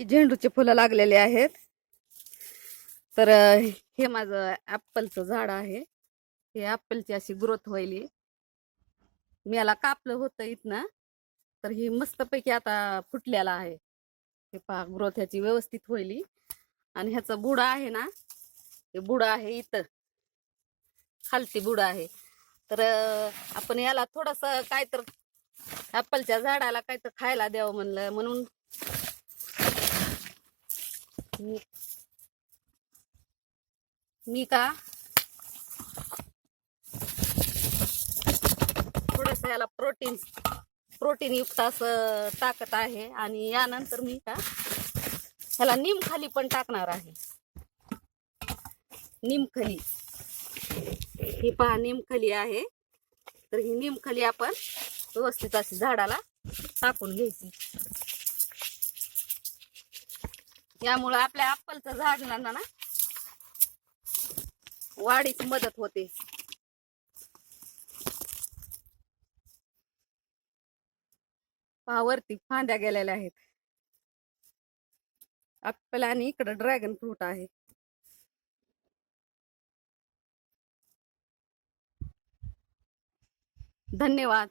की झेंडूचे फुलं लागलेले आहेत. तर हे माझं ॲपलचं झाड आहे. हे ॲपलची अशी ग्रोथ व्हायली. मी याला कापलं होतं इथनं, तर ही मस्तपैकी आता फुटलेला आहे. हे पहा ग्रोथ ह्याची व्यवस्थित व्हायली. आणि ह्याचा बुडा आहे ना, हे बुडा आहे इथं खालती बुडा आहे. तर आपण याला थोडस काय तर ॲपलच्या झाडाला काय तर खायला द्यावं म्हणलं, म्हणून मी का थोडस याला प्रोटीन युक्त असं टाकत आहे. आणि यानंतर मी का ह्याला निमखाली पण टाकणार आहे. निमखली, ही पहा निमखली आहे. तर ही निमखली आपण व्यवस्थित अशी झाडाला टाकून घ्यायची. यामुळे आपल्या ॲपलचं झाडांना ना वाढीस मदत होते. पहा वरती फांद्या गेलेल्या आहेत ॲपल, आणि इकडं ड्रॅगन फ्रूट आहे. धन्यवाद.